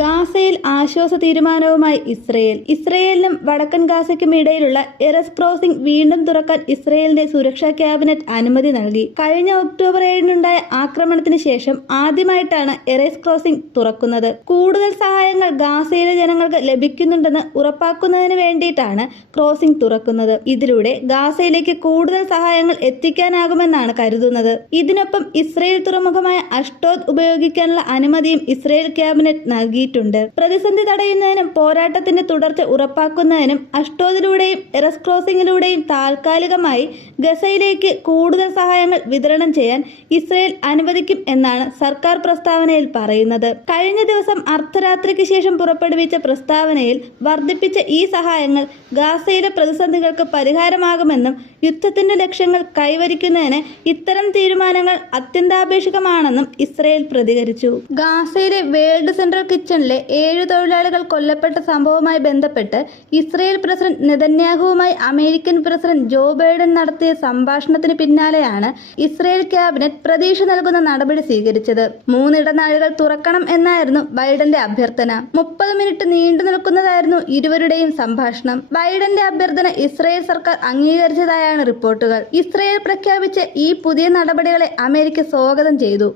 ഗാസയിൽ ആശ്വാസ തീരുമാനവുമായി ഇസ്രയേലിനും വടക്കൻ ഗാസയ്ക്കും ഇടയിലുള്ള എറസ് ക്രോസിംഗ് വീണ്ടും തുറക്കാൻ ഇസ്രയേലിന്റെ സുരക്ഷാ ക്യാബിനറ്റ് അനുമതി നൽകി. കഴിഞ്ഞ ഒക്ടോബർ 7-നുണ്ടായ ആക്രമണത്തിന് ശേഷം ആദ്യമായിട്ടാണ് എറസ് ക്രോസിംഗ് തുറക്കുന്നത്. കൂടുതൽ സഹായങ്ങൾ ഗാസയിലെ ജനങ്ങൾക്ക് ലഭിക്കുന്നുണ്ടെന്ന് ഉറപ്പാക്കുന്നതിന് വേണ്ടിയിട്ടാണ് ക്രോസിംഗ് തുറക്കുന്നത്. ഇതിലൂടെ ഗാസയിലേക്ക് കൂടുതൽ സഹായങ്ങൾ എത്തിക്കാനാകുമെന്നാണ് കരുതുന്നത്. ഇതിനൊപ്പം ഇസ്രയേൽ തുറമുഖമായ അഷ്ഡോദ് ഉപയോഗിക്കാനുള്ള അനുമതിയും ഇസ്രയേൽ ക്യാബിനറ്റ് നൽകിയിട്ടുണ്ട്. പ്രതിസന്ധി തടയുന്നതിനും പോരാട്ടത്തിന്റെ തുടർച്ച ഉറപ്പാക്കുന്നതിനും അഷ്ഡോദിലൂടെയും എറസ് ക്രോസിംഗിലൂടെയും താൽക്കാലികമായി ഗസയിലേക്ക് കൂടുതൽ സഹായങ്ങൾ വിതരണം ചെയ്യാൻ ഇസ്രയേൽ അനുവദിക്കും എന്നാണ് സർക്കാർ പ്രസ്താവനയിൽ പറയുന്നത്. കഴിഞ്ഞ ദിവസം അർദ്ധരാത്രിക്ക് ശേഷം പുറപ്പെടുവിച്ച പ്രസ്താവനയിൽ വർദ്ധിപ്പിച്ച ഈ സഹായങ്ങൾ ഗാസയിലെ പ്രതിസന്ധികൾക്ക് പരിഹാരമാകുമെന്നും യുദ്ധത്തിന്റെ ലക്ഷ്യങ്ങൾ കൈവരിക്കുന്നതിന് ഇത്തരം തീരുമാനങ്ങൾ അത്യന്താപേക്ഷിതമാണെന്നും ഇസ്രയേൽ പ്രതികരിച്ചു. ഗാസയിലെ വേൾഡ് സെൻട്രൽ കിച്ചണിലെ 7 തൊഴിലാളികൾ കൊല്ലപ്പെട്ട സംഭവവുമായി ബന്ധപ്പെട്ട് ഇസ്രയേൽ പ്രസിഡന്റ് നെതന്യാഹുവുമായി അമേരിക്കൻ പ്രസിഡന്റ് ജോ ബൈഡൻ നടത്തിയ സംഭാഷണത്തിന് പിന്നാലെയാണ് ഇസ്രയേൽ ക്യാബിനറ്റ് പ്രതീക്ഷ നൽകുന്ന നടപടി സ്വീകരിച്ചത്. 3 ഇടനാഴികൾ തുറക്കണം എന്നായിരുന്നു ബൈഡന്റെ അഭ്യർത്ഥന. 30 മിനിറ്റ് നീണ്ടു നിൽക്കുന്നതായിരുന്നു ഇരുവരുടെയും സംഭാഷണം. ബൈഡന്റെ അഭ്യർത്ഥന ഇസ്രയേൽ സർക്കാർ അംഗീകരിച്ചതായാണ് റിപ്പോർട്ടുകൾ. ഇസ്രയേൽ പ്രഖ്യാപിച്ച ഈ പുതിയ നടപടികളെ അമേരിക്ക സ്വാഗതം ചെയ്തു.